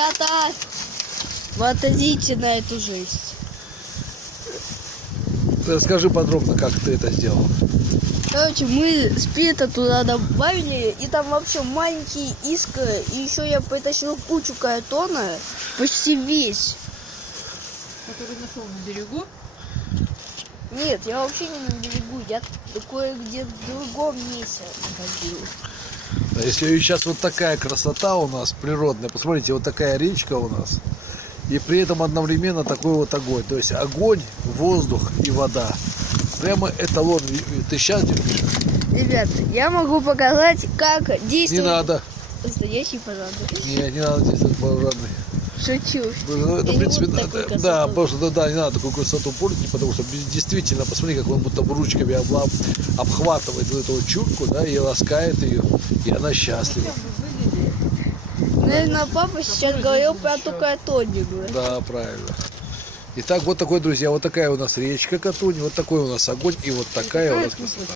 Ребята, вот идите на эту жесть. Расскажи подробно, как ты это сделал. Короче, мы спирта туда добавили, и там вообще маленькие искры, и еще я притащил кучу картона, почти весь. Который нашел на берегу. Нет, я вообще не на берегу, я кое-где в другом месте находил. Если сейчас вот такая красота у нас природная, посмотрите, вот такая речка у нас, и при этом одновременно такой вот огонь. То есть огонь, воздух и вода. Прямо эталон. Ты счастлив, Миша? Ребят, я могу показать, как действует... Не надо. Настоящий пожарный. Не надо действовать пожарный. Шучу. Это, Я в принципе, не буду такую красоту. да, просто да, не надо такую красоту портить, потому что действительно, посмотри, как он будто бы ручками обхватывает вот эту вот чурку, да, и ласкает ее, и она счастлива. Наверное, папа сейчас говорил про ту картонник. Да, правильно. Итак, вот такой, друзья, вот такая у нас речка Катунь, вот такой у нас огонь, и вот такая у нас красота.